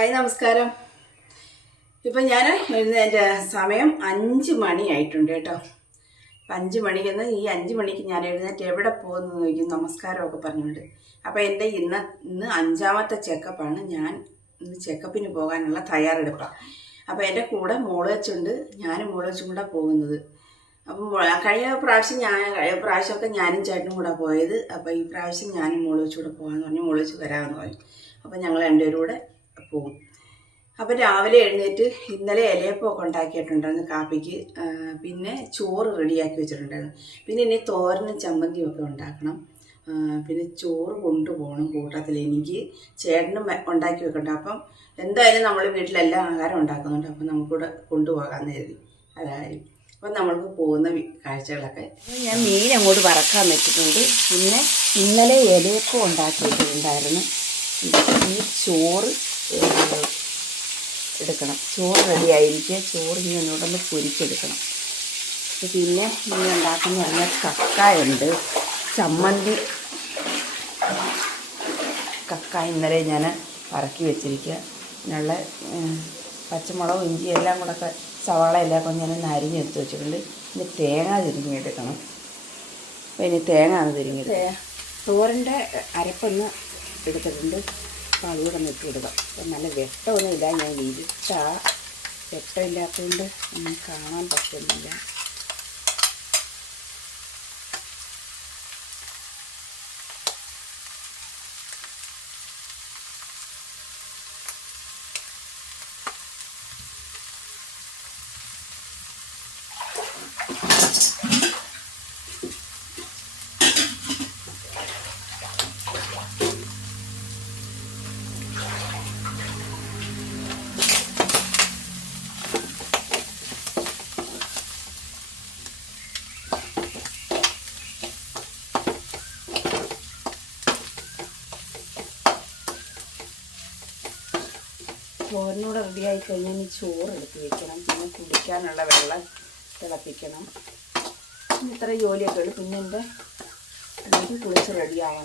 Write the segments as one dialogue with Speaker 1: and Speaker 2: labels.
Speaker 1: Hi നമസ്കാരം. ഇപ്പം ഞാൻ എഴുന്നതിന്റെ സമയം അഞ്ച് മണിയായിട്ടുണ്ട് കേട്ടോ. അപ്പം അഞ്ച് മണിക്കെന്ന് ഈ അഞ്ച് മണിക്ക് ഞാൻ എഴുന്നേറ്റ് എവിടെ പോകുന്നു ചോദിക്കും നമസ്കാരമൊക്കെ പറഞ്ഞുകൊണ്ട്. അപ്പോൾ എന്റെ ഇന്ന് ഇന്ന് അഞ്ചാമത്തെ ചെക്കപ്പാണ് ഞാൻ ഇന്ന് ചെക്കപ്പിന് പോകാനുള്ള തയ്യാറെടുപ്പാണ് അപ്പോൾ എന്റെ കൂടെ മോൾ വെച്ചുണ്ട്. ഞാനും വെച്ചും കൂടെ പോകുന്നത്. അപ്പം കഴിഞ്ഞ പ്രാവശ്യം ഞാൻ കഴിഞ്ഞ പ്രാവശ്യമൊക്കെ ഞാനും ചേട്ടനും കൂടെ പോയത്. അപ്പോൾ ഈ പ്രാവശ്യം ഞാനും മോൾ വെച്ചും കൂടെ പോകാമെന്ന് പറഞ്ഞു. മോൾ വെച്ച് വരാമെന്ന് പറഞ്ഞു. അപ്പം ഞങ്ങൾ രണ്ടുപേരും കൂടെ പോകും. അപ്പം രാവിലെ എഴുന്നേറ്റ് ഇന്നലെ ഇലയപ്പമൊക്കെ ഉണ്ടാക്കിയിട്ടുണ്ടായിരുന്നു കാപ്പിക്ക്. പിന്നെ ചോറ് റെഡിയാക്കി വെച്ചിട്ടുണ്ടായിരുന്നു. പിന്നെ ഇനി തോരനും ചമ്മന്തിയും ഒക്കെ ഉണ്ടാക്കണം. പിന്നെ ചോറ് കൊണ്ടുപോകണം കൂട്ടത്തിൽ. എനിക്ക് ചേട്ടനും ഉണ്ടാക്കി വെക്കണ്ട. അപ്പം എന്തായാലും നമ്മൾ വീട്ടിലെല്ലാം ആഹാരം ഉണ്ടാക്കുന്നുണ്ട്. അപ്പം നമുക്കിവിടെ കൊണ്ടുപോകാമെന്ന് കരുതി. അതായത് അപ്പം നമ്മൾക്ക് പോകുന്ന കാഴ്ചകളൊക്കെ. ഞാൻ മീൻ അങ്ങോട്ട് വറക്കാൻ വെച്ചിട്ടുണ്ട്. പിന്നെ ഇന്നലെ ഇലയപ്പം ഉണ്ടാക്കിയിട്ടുണ്ടായിരുന്നു. ഈ ചോറ് എടുക്കണം. ചോറ് റെഡിയായിരിക്കുക ചോറ് ഇനി ഒന്നുകൂടെ പൊരിച്ചെടുക്കണം. പിന്നെ ഇനി ഉണ്ടാക്കുന്ന പറഞ്ഞാൽ കക്കായുണ്ട് ചമ്മന്തി. കക്ക ഇന്നലെ ഞാൻ പറക്കി വെച്ചിരിക്കുക നല്ല പച്ചമുളകും ഇഞ്ചി എല്ലാം കൂടെ സവാള എല്ലാം കൂടെ ഞാൻ നരിഞ്ഞെടുത്ത് വെച്ചിട്ടുണ്ട്. ഇനി തേങ്ങ തിരിഞ്ഞെടുക്കണം. അപ്പോൾ ഇനി തേങ്ങ ആണ് തിരിഞ്ഞെടുക്കുക ചോറിന്റെ അരപ്പൊന്ന് എടുത്തിട്ടുണ്ട്. അപ്പോൾ അതുകൂടെ ഇടുക അപ്പം നല്ല വെട്ടമൊന്നും ഇല്ല. ഞാൻ ഇരുട്ടാ. വെട്ടമില്ലാത്തതുകൊണ്ട് ഒന്നും കാണാൻ പറ്റുന്നില്ല. റെഡിയായി കഴിഞ്ഞാൽ ഇനി ചോറ് എടുത്ത് വെക്കണം. പിന്നെ കുടിക്കാനുള്ള വെള്ളം തിളപ്പിക്കണം. ഇത്ര ജോലിയൊക്കെ ഉള്ളു. പിന്നെ എന്റെ എനിക്ക് കുളിച്ച് റെഡിയാവണം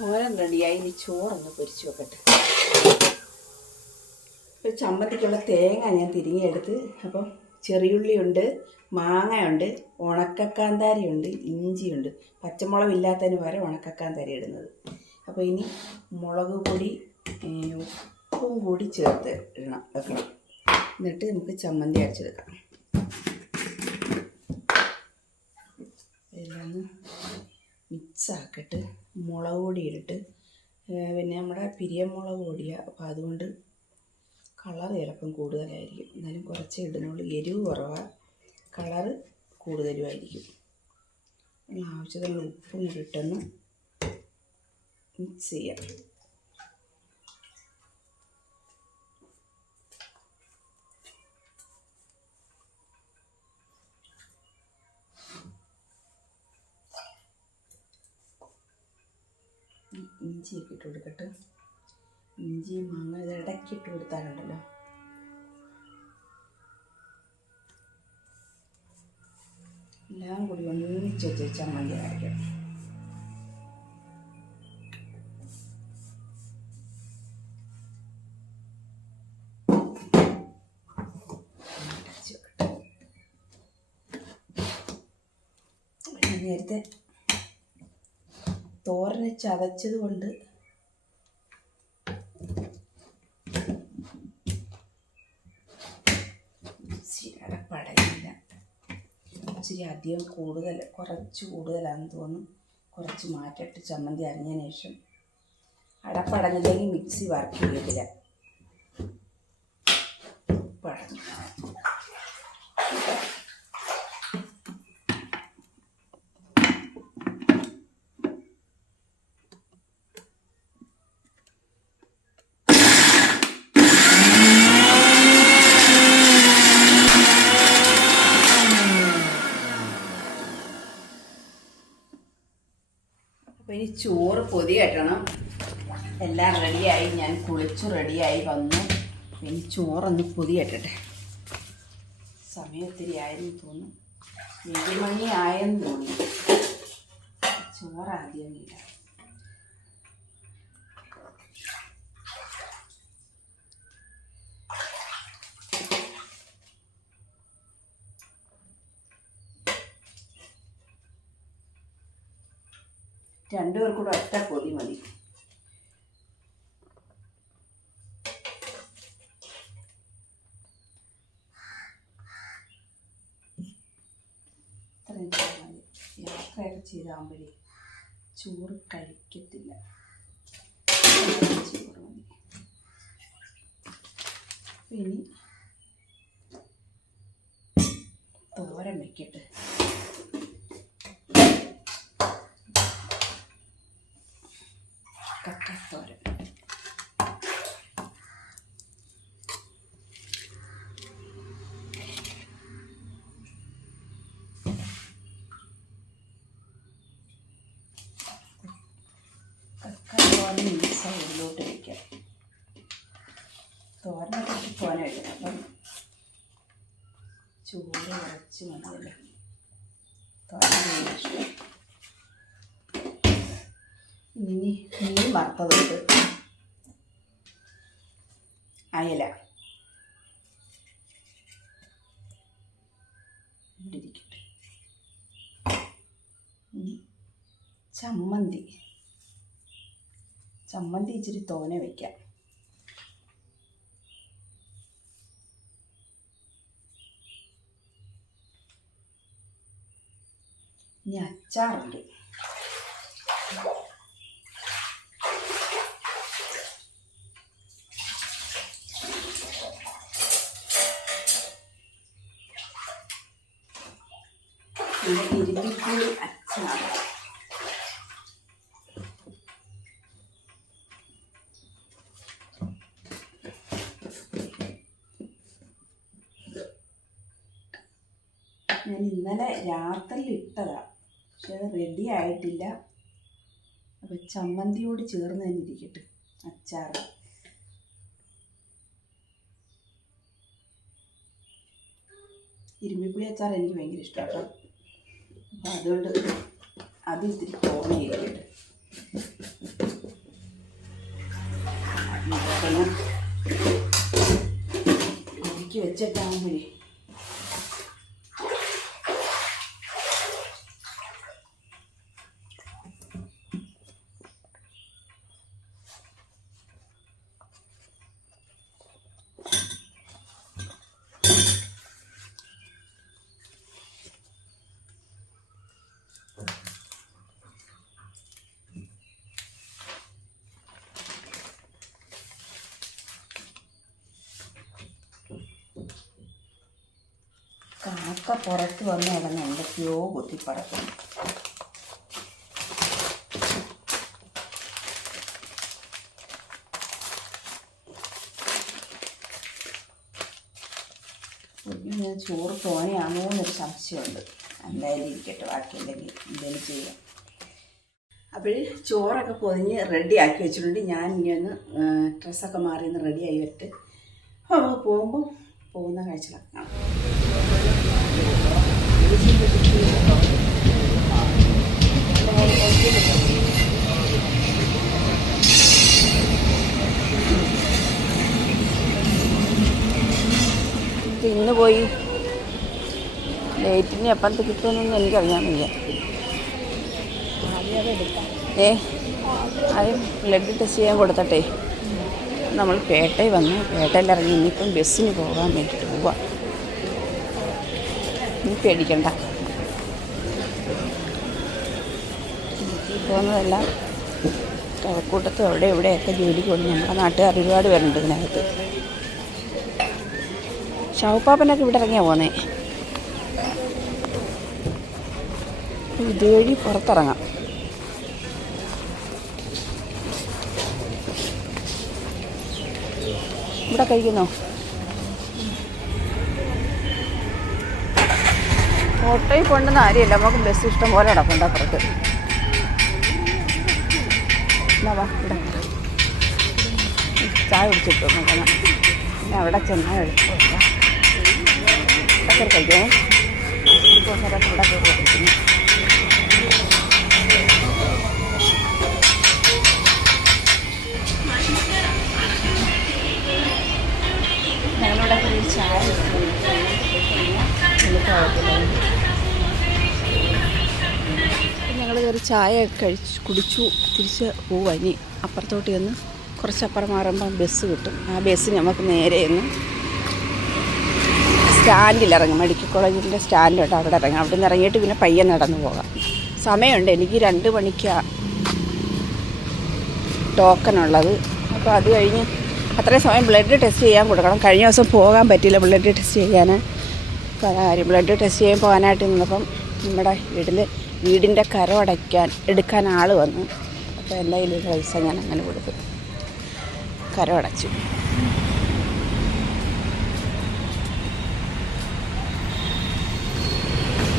Speaker 1: തോരൻ റെഡിയായി ഇനി ചോറൊന്ന് പൊരിച്ചു വെക്കട്ടെ. ഇപ്പോൾ ചമ്മന്തിക്കുള്ള തേങ്ങ ഞാൻ തിരിഞ്ഞെടുത്ത് അപ്പം ചെറിയുള്ളിയുണ്ട് മാങ്ങയുണ്ട് ഉണക്കക്കാന്താരിയുണ്ട് ഇഞ്ചിയുണ്ട്. പച്ചമുളക് ഇല്ലാത്തതിന് പകരം ഉണക്കക്കാന്താരി ഇടുന്നത്. അപ്പോൾ ഇനി മുളക് പൊടി ഉപ്പും കൂടി ചേർത്ത് ഇടണം. വെക്കണം. എന്നിട്ട് നമുക്ക് ചമ്മന്തി അരച്ചെടുക്കാം. എല്ലാം മിക്സാക്കിയിട്ട് മുളക് പൊടി ഇട്ടിട്ട് പിന്നെ നമ്മുടെ പിരിയമുളക് പൊടിയാണ് അപ്പോൾ അതുകൊണ്ട് കളർ ചിലപ്പം കൂടുതലായിരിക്കും. എന്നാലും കുറച്ചേ ഇടുന്നുള്ളൂ എരിവ് കുറവാണ് കളർ കൂടുതലുമായിരിക്കും. ആവശ്യത്തിനുള്ള ഉപ്പും കൂടി ഇട്ടൊന്ന് മിക്സ് ചെയ്യാം. ഇഞ്ചിയൊക്കെ ഇട്ട് കൊടുക്കട്ടെ. ഇഞ്ചിയും മാങ്ങ ഇത് ഇടയ്ക്കിട്ട് കൊടുത്താലുണ്ടല്ലോ എല്ലാം കൂടി ഒന്നിച്ച് വെച്ച് ചമ്മന്തി അരയ്ക്കാം അരച്ച് വെക്കട്ടെ. നേരത്തെ തോരനെ ചതച്ചത് കൊണ്ട് ഇച്ചിരി അടപ്പടയില്ല ഇച്ചിരി അധികം കൂടുതൽ കുറച്ച് കൂടുതലാണെന്ന് തോന്നും കുറച്ച് മാറ്റിട്ട് ചമ്മന്തി അരിഞ്ഞതിന് ശേഷം അടപ്പടഞ്ഞില്ലെങ്കിൽ മിക്സി വർക്ക് ചെയ്യത്തില്ല പടഞ്ഞു അപ്പോൾ ഇനി ചോറ് പൊതി കെട്ടണം. എല്ലാം റെഡിയായി. ഞാൻ കുളിച്ചു റെഡിയായി വന്നു. ഇനി ചോറൊന്ന് പൊതി കെട്ടട്ടെ. സമയം ഒത്തിരി ആയെന്ന് തോന്നുന്നു. ഏഴ് മണി ആയെന്ന് തോന്നുന്നു. ചോറ് ആദ്യം ഇടാം രണ്ടുപേർ കൂടെ ഒറ്റ പൊതി മതി. യാത്രയൊക്കെ ചെയ്താകുമ്പോഴേ ചോറ് കഴിക്കത്തില്ല. ചോറ് മതി. ഇനി തോരൻ വെക്കട്ടെ. കക്കത്തോരൻ കക്കത്തോരൻ ഈ സൈഡിലോട്ട് വയ്ക്കാം തോരനെ കുറച്ച് തോന വയ്ക്കണം അപ്പം ചോറ് കുറച്ച് മതിയല്ലോ തോരൻ ഇഷ്ടം ഇനി മീൻ വറുത്തതുണ്ട്. അയല. ചമ്മന്തി. ചമ്മന്തി ഇച്ചിരി തോനെ വയ്ക്കാം ഇനി അച്ചാറുണ്ട്. ഇരുമ്പിപ്പുളി അച്ചാർ ഞാൻ ഇന്നലെ രാത്രി ഇട്ടതാ. പക്ഷെ അത് റെഡി ആയിട്ടില്ല. അപ്പോൾ ചമ്മന്തിയോട് ചേർന്ന് തന്നെ ഇരിക്കട്ടെ അച്ചാർ ഇരുമ്പിപ്പുളി അച്ചാർ എനിക്ക് ഭയങ്കര ഇഷ്ടമാണ് കേട്ടോ. അതുകൊണ്ട് അത് ഇത്തിരി തോന്നിയിരിക്കട്ടെ ഒതുക്കി വെച്ചിട്ടാകുമ്പോഴേ കാക്ക പുറത്ത് വന്ന് കിടന്ന് എന്തൊക്കെയോ കുത്തിപ്പറക്കുന്നു ചോറ് തോനെയാണോ എന്നൊരു സംശയമുണ്ട്. എന്തായാലും ഇരിക്കട്ടെ ബാക്കിയുണ്ടെങ്കിൽ എന്തെങ്കിലും ചെയ്യാം. അപ്പോൾ ചോറൊക്കെ പൊതിഞ്ഞ് റെഡി ആക്കി വെച്ചിട്ടുണ്ട്. ഞാൻ ഇനി ഒന്ന് ഡ്രസ്സൊക്കെ മാറി ഒന്ന് റെഡി ആയി വിട്ട് പോകുമ്പോൾ പോകുന്ന കാഴ്ചകളൊക്കെ കാണാം ഇന്ന് പോയി. ഡേറ്റിന് എപ്പോഴത്തെ കിട്ടുമെന്നൊന്നും എനിക്കറിയാൻ വയ്യ. ഏ? ആദ്യം ബ്ലഡ് ടെസ്റ്റ് ചെയ്യാൻ കൊടുത്തട്ടെ. നമ്മൾ പേട്ടയിൽ വന്നു. പേട്ടയിൽ ഇറങ്ങി. ഇനിയിപ്പം ബസ്സിന് പോകാൻ വേണ്ടിയിട്ട് പോവാം. നീ പേടിക്കണ്ട. പോകുന്നതെല്ലാം കഴക്കൂട്ടത്തും അവിടെ ഇവിടെയൊക്കെ ജോലിക്ക് കൊണ്ട് ഞങ്ങളുടെ നാട്ടുകാർ ഒരുപാട് പേരുണ്ട് ഇതിനകത്ത്. ഷൗപ്പാപ്പനൊക്കെ ഇവിടെ ഇറങ്ങിയാ പോന്നേ? ഇതുവഴി പുറത്തിറങ്ങാം. ഇവിടെ കഴിക്കുന്നോ? ഓട്ടോയിൽ കൊണ്ടുവന്ന കാര്യമില്ല. നമുക്ക് ബസ് ഇഷ്ടം പോലെ കിടപ്പുണ്ട് അപ്പുറത്ത് ചായ കുടിച്ചിട്ട് നോക്കണം പിന്നെ അവിടെ ചെന്നാൽ എളുപ്പമില്ല ഇവിടെ ഞങ്ങളിവിടെ ഞങ്ങൾ കയറി ചായ കഴിച്ച് കുടിച്ചു തിരിച്ച് പോവാ. ഇനി അപ്പുറത്തോട്ട് ചെന്ന് കുറച്ചപ്പുറം മാറുമ്പം ബസ് കിട്ടും. ആ ബസ് നമുക്ക് നേരെ ഒന്ന് സ്റ്റാൻഡിൽ ഇറങ്ങും. മെഡിക്കൽ കോളേജിന്റെ സ്റ്റാൻഡുണ്ട് അവിടെ ഇറങ്ങാം. അവിടെ നിന്ന് ഇറങ്ങിയിട്ട് പിന്നെ പയ്യെ നടന്നു പോകാം. സമയമുണ്ട്. എനിക്ക് രണ്ട് മണിക്കാണ് ടോക്കൺ ഉള്ളത്. അപ്പോൾ അത് കഴിഞ്ഞ് അത്രയും സമയം ബ്ലഡ് ടെസ്റ്റ് ചെയ്യാൻ കൊടുക്കണം. കഴിഞ്ഞ ദിവസം പോകാൻ പറ്റിയില്ല ബ്ലഡ് ടെസ്റ്റ് ചെയ്യാൻ കാര്യം ബ്ലഡ് ടെസ്റ്റ് ചെയ്യാൻ പോകാനായിട്ട് നിന്നപ്പം നമ്മുടെ വീട്ടിൽ വീടിന്റെ കരം അടയ്ക്കാൻ എടുക്കാൻ ആൾ വന്നു. അപ്പോൾ എന്തായാലും പൈസ ഞാൻ അങ്ങനെ കൊടുത്തു. കരം അടച്ചു.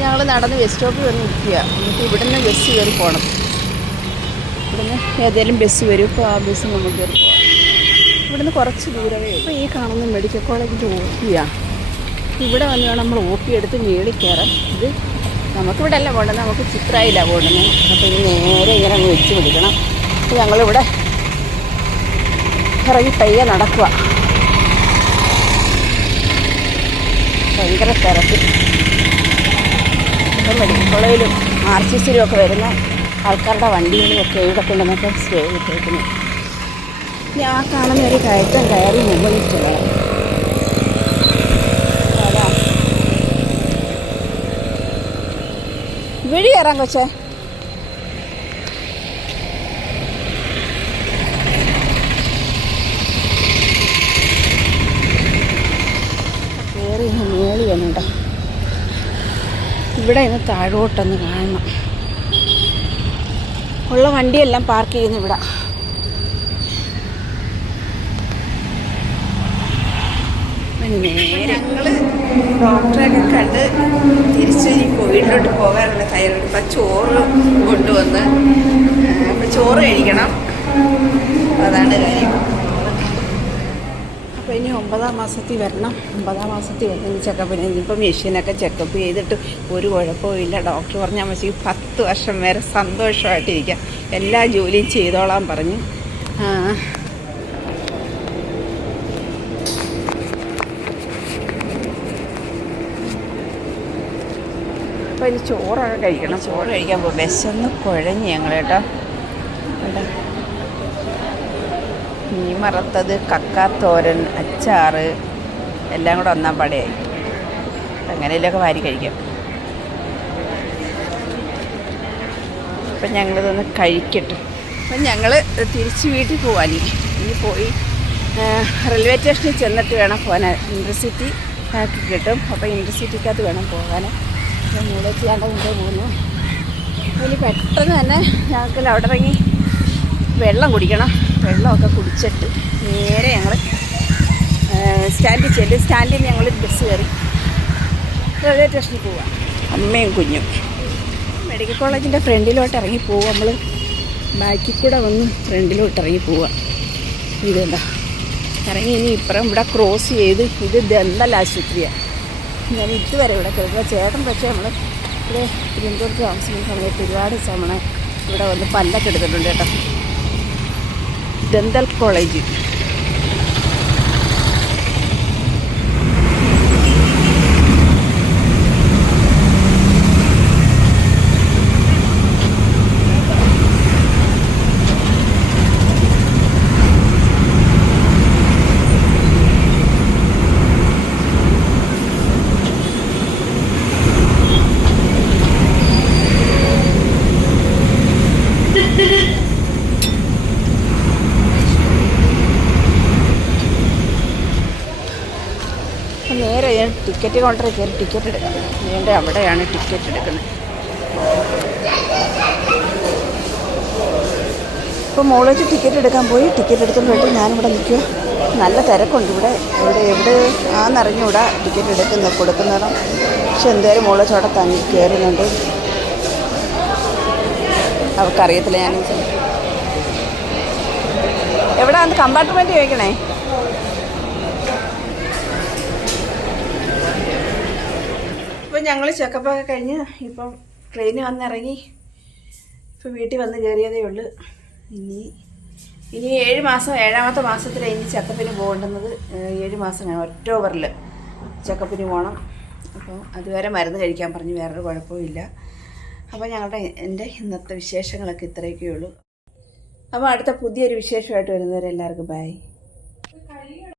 Speaker 1: ഞങ്ങൾ നടന്ന് ബസ് സ്റ്റോപ്പിൽ വന്ന് നിൽക്കുക. എന്നിട്ട് ഇവിടുന്ന് ബസ് കയറി പോകണം ഇവിടുന്ന് ഏതെങ്കിലും ബസ് വരും. ഇപ്പോൾ ആ ബസ് നമുക്ക് കയറി പോകാം ഇവിടുന്ന് കുറച്ച് ദൂരമേ ഇപ്പോൾ ഈ കാണുന്ന മെഡിക്കൽ കോളേജിന്റെ ഒ പിയാണ് ഇവിടെ വന്ന് വേണം നമ്മൾ എടുത്ത് മേളിൽ കയറാം. ഇത് നമുക്കിവിടെ അല്ല പോകേണ്ടത്. നമുക്ക് ചിത്രയില്ല പോകേണ്ടത്. അപ്പോൾ ഇനി നേരെ ഇങ്ങനെ അങ്ങ് വെച്ച് പിടിക്കണം. ഞങ്ങളിവിടെ ഇറങ്ങി പയ്യെ നടക്കുക ഭയങ്കര തിരക്ക്. ഇപ്പം മെഡിക്കൽ കോളേജിലും ആർ സി സിയിലും ഒക്കെ വരുന്ന ആൾക്കാരുടെ വണ്ടികളും ഒക്കെ ഇവിടെ കൊണ്ടുവന്നൊക്കെ സ്റ്റേ ഇനി ആ കാണുന്ന ഒരു കയറ്റം കയറി മുകളിൽ ചെല്ലണം അതാ വിഴി കൊച്ചേ. കയറി വന്നുണ്ടോ ഇവിടെ ഇന്ന് താഴോട്ടൊന്ന് കാണണം. ഉള്ള വണ്ടിയെല്ലാം പാർക്ക് ചെയ്യുന്നു ഇവിടെ. നേരെ ഡോക്ടറെയൊക്കെ കണ്ട് തിരിച്ച് ഇനി വീട്ടിലോട്ട് പോകാറുണ്ട് തയ്യാറെടുപ്പ്. ഇപ്പം ചോറ് കൊണ്ടുവന്ന് അപ്പം ചോറ് കഴിക്കണം. അതാണ് കാര്യം. അപ്പോൾ ഇനി ഒമ്പതാം മാസത്തിൽ വരണം. ഒമ്പതാം മാസത്തിൽ വരണം ഇനി ചെക്കപ്പിന് ഇനിയിപ്പോൾ മെഷീനൊക്കെ ചെക്കപ്പ് ചെയ്തിട്ട് ഒരു കുഴപ്പവും ഇല്ല. ഡോക്ടർ പറഞ്ഞാൽ മതി പത്ത് വർഷം വരെ സന്തോഷമായിട്ടിരിക്കാം. എല്ലാ ജോലിയും ചെയ്തോളാൻ പറഞ്ഞു. അപ്പോൾ ഇനി ചോറൊക്കെ കഴിക്കണം. ചോറ് കഴിക്കാൻ പോകും വിശന്ന് കുഴഞ്ഞ് ഞങ്ങൾ കേട്ടോ. മറത്തത് വറുത്തത് കക്കാത്തോരൻ അച്ചാറ് എല്ലാം കൂടെ ഒന്നാം പടയായി. അങ്ങനെയല്ലൊക്കെ വാരി കഴിക്കാം. അപ്പം ഞങ്ങളിതൊന്ന് കഴിക്കട്ടെ. അപ്പം ഞങ്ങൾ തിരിച്ച് വീട്ടിൽ പോവാനി ഇനി. പോയി റെയിൽവേ സ്റ്റേഷനിൽ ചെന്നിട്ട് വേണം പോകാൻ ഇന്റർസിറ്റി കിട്ടും. അപ്പോൾ ഇന്റർസിറ്റിക്കകത്ത് വേണം പോകാൻ അപ്പം മൂളെ ചെയ്യാണ്ട് മുമ്പേ പോകുന്നു ഇനി പെട്ടെന്ന് തന്നെ ഞങ്ങൾക്ക് അവിടെ ഇറങ്ങി വെള്ളം കുടിക്കണം. വെള്ളമൊക്കെ കുടിച്ചിട്ട് നേരെ ഞങ്ങൾ സ്റ്റാൻഡിൽ ചെല്ലും. സ്റ്റാൻഡിൽ നിന്ന് ഞങ്ങൾ ബസ് കയറി. റെയിൽവേ സ്റ്റേഷനിൽ പോവാം. അമ്മയും കുഞ്ഞും. മെഡിക്കൽ കോളേജിന്റെ ഫ്രണ്ടിലോട്ട് ഇറങ്ങി പോവുക നമ്മൾ ബാക്കിൽ കൂടെ വന്ന് ഫ്രണ്ടിലോട്ട് ഇറങ്ങി പോവുക ഇതെന്താ ഇറങ്ങി ഇനി ഇപ്പുറം ഇവിടെ ക്രോസ് ചെയ്ത് ഇത് ദന്തൽ ആശുപത്രിയാണ് ഞാൻ ഇതുവരെ ഇവിടെ കേൾക്കുക ചേട്ടൻ പക്ഷേ നമ്മൾ ഇവിടെ തിരുവനന്തപുരത്ത് താമസിക്കുന്ന സമയത്ത് ഒരുപാട് തവണ ഇവിടെ വന്ന് പല്ലൊക്കെ എടുത്തിട്ടുണ്ട് കേട്ടോ. ദന്തൽ കോളേജ് അപ്പം നേരെ ഞാൻ ടിക്കറ്റ് കൗണ്ടറിൽ കയറി ടിക്കറ്റ് എടുക്കുന്നത് നീണ്ട അവിടെയാണ് ടിക്കറ്റ് എടുക്കുന്നത്. ഇപ്പോൾ മോളേജ് ടിക്കറ്റ് എടുക്കാൻ പോയി. ടിക്കറ്റ് പോയിട്ട് ഞാനിവിടെ നിൽക്കുക നല്ല തിരക്കുണ്ട് ഇവിടെ. ഇവിടെ എവിടെ ആണെന്നറിഞ്ഞൂടാ ടിക്കറ്റ് എടുക്കുന്ന കൊടുക്കുന്നതും പക്ഷെ എന്തായാലും മോളേജ് അവിടെ തങ്ങി കയറുന്നുണ്ട്. അവർക്കറിയത്തില്ല ഞാൻ എവിടെയാണ് കമ്പാർട്ട്മെന്റ് ചോദിക്കണേ? ഞങ്ങൾ ചെക്കപ്പൊക്കെ കഴിഞ്ഞ് ഇപ്പം ട്രെയിൻ വന്നിറങ്ങി. ഇപ്പം വീട്ടിൽ വന്ന് കയറിയതേ ഉള്ളൂ. ഇനി ഇനി ഏഴ് മാസം ഏഴാമത്തെ മാസത്തിലാണ് ഇനി ചെക്കപ്പിന് പോകേണ്ടുന്നത്. ഏഴ് മാസം ഒക്ടോബറിൽ ചെക്കപ്പിന് പോകണം അപ്പോൾ അതുവരെ മരുന്ന് കഴിക്കാൻ പറഞ്ഞ് വേറൊരു കുഴപ്പമില്ല അപ്പോൾ ഞങ്ങളുടെ എന്റെ ഇന്നത്തെ വിശേഷങ്ങളൊക്കെ ഇത്രയൊക്കെ ഉള്ളൂ. അപ്പോൾ അടുത്ത പുതിയൊരു വിശേഷമായിട്ട് വരുന്നവരെല്ലാവർക്കും ബൈ